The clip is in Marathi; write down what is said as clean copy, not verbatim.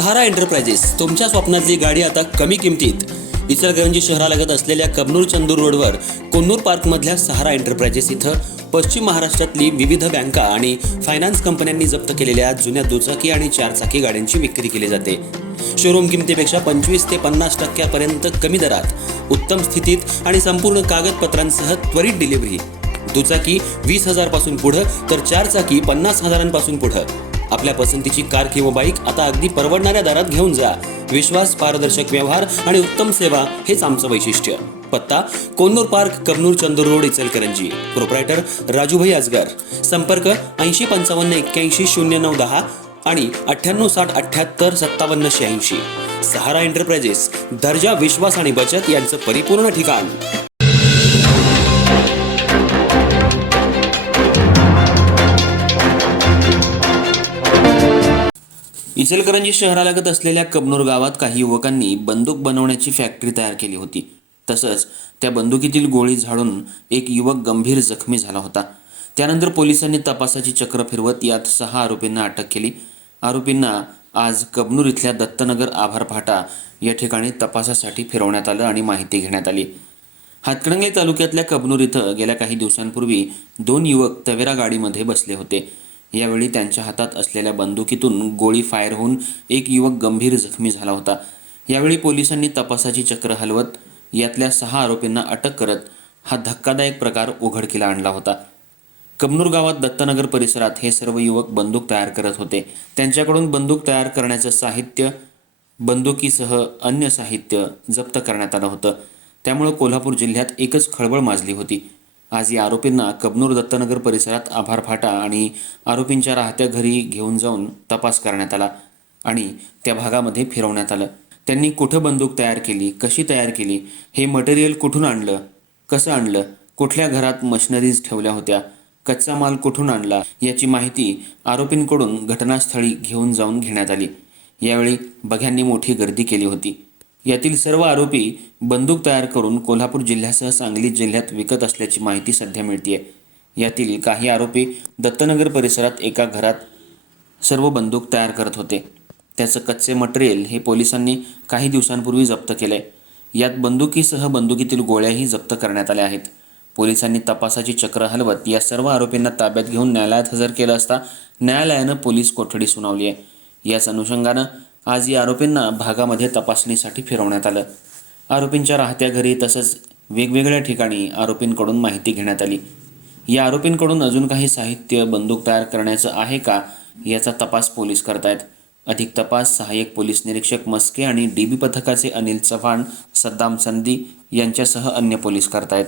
सहारा एंटरप्राइजेस तुमच्या स्वप्नातली गाडी आता कमी किमतीत. इचलकरंजी शहरालगत असलेल्या कबनूर चंदूर रोडवर कोन्नूर पार्कमधल्या सहारा एंटरप्राइजेस इथं पश्चिम महाराष्ट्रातली विविध बँका आणि फायनान्स कंपन्यांनी जप्त केलेल्या जुन्या दुचाकी आणि चारचाकी गाड्यांची विक्री केली जाते. शोरूम किमतीपेक्षा 25 ते 50% कमी दरात, उत्तम स्थितीत आणि संपूर्ण कागदपत्रांसह त्वरित डिलिव्हरी. दुचाकी 20,000 पासून पुढे तर चारचाकी 50,000 पुढे. आपल्या पसंतीची कार किंवा बाईक आता अगदी परवडणाऱ्या दरात घेऊन जा. विश्वास, पारदर्शक व्यवहार आणि उत्तम सेवा हेच आमचं वैशिष्ट्य. पत्ता Konnur park, Kabnur Chandur road, Ichalkaranji. Proprietor Rajubhai Ajgar. संपर्क 8055810910 आणि 9860785786. सहारा एंटरप्राइजेस, दर्जा, विश्वास आणि बचत यांचं परिपूर्ण ठिकाण. इचलकरंजी शहरालगत असलेल्या कबनूर गावात काही युवकांनी बंदूक बनवण्याची फॅक्टरी तयार केली होती. तसंच त्या बंदुकीतील गोळी झाडून एक युवक गंभीर जखमी झाला होता. त्यानंतर पोलिसांनी तपासाची चक्र फिरवत यात 6 आरोपींना अटक केली. आरोपींना आज कबनूर इथल्या दत्तनगर आभार फाटा या ठिकाणी तपासासाठी फिरवण्यात आलं आणि माहिती घेण्यात आली. हातकणंगले तालुक्यातल्या कबनूर इथं गेल्या काही दिवसांपूर्वी 2 युवक तवेरा गाडीमध्ये बसले होते. यावेळी त्यांच्या हातात असलेल्या बंदुकीतून गोळी फायर होऊन एक युवक गंभीर जखमी झाला होता. यावेळी पोलिसांनी तपासाची चक्र हलवत यातल्या 6 आरोपींना अटक करत हा धक्कादायक प्रकार उघडकीला आणला होता. कबनूर गावात दत्तनगर परिसरात हे सर्व युवक बंदूक तयार करत होते. त्यांच्याकडून बंदूक तयार करण्याचं साहित्य, बंदुकीसह अन्य साहित्य जप्त करण्यात आलं होतं. त्यामुळे कोल्हापूर जिल्ह्यात एकच खळबळ माजली होती. आज या आरोपींना कबनूर दत्तनगर परिसरात आभार फाटा आणि आरोपींच्या राहत्या घरी घेऊन जाऊन तपास करण्यात आला आणि त्या भागामध्ये फिरवण्यात आलं. त्यांनी कुठं बंदूक तयार केली, कशी तयार केली, हे मटेरियल कुठून आणलं, कसं आणलं, कुठल्या घरात मशिनरीज ठेवल्या होत्या, कच्चा माल कुठून आणला, याची माहिती आरोपींकडून घटनास्थळी घेऊन जाऊन घेण्यात आली. यावेळी बघ्यांनी मोठी गर्दी केली होती. यातील सर्व आरोपी बंदूक तयार करून कोल्हापूर जिल्ह्यासह सांगली जिल्ह्यात विकत असल्याची माहिती सध्या मिळतेय. यातील काही आरोपी दत्तनगर परिसरात एका घरात सर्व बंदूक तयार करत होते. त्याचं कच्चे मटेरियल हे पोलिसांनी काही दिवसांपूर्वी जप्त केलंय. यात बंदुकीसह बंदुकीतील गोळ्याही जप्त करण्यात आल्या आहेत. पोलिसांनी तपासाची चक्र हलवत या सर्व आरोपींना ताब्यात घेऊन न्यायालयात हजर केलं असता न्यायालयानं पोलीस कोठडी सुनावली आहे. याच अनुषंगानं आज या आरोपींना भागामध्ये तपासणीसाठी फिरवण्यात आलं. आरोपींच्या राहत्या घरी तसंच वेगवेगळ्या ठिकाणी आरोपींकडून माहिती घेण्यात आली. या आरोपींकडून अजून काही साहित्य बंदूक तयार करण्याचं आहे का याचा तपास पोलीस करतायत. अधिक तपास सहाय्यक पोलीस निरीक्षक मस्के आणि DB पथकाचे अनिल चव्हाण, सद्दाम संदी यांच्यासह अन्य पोलीस करतायत.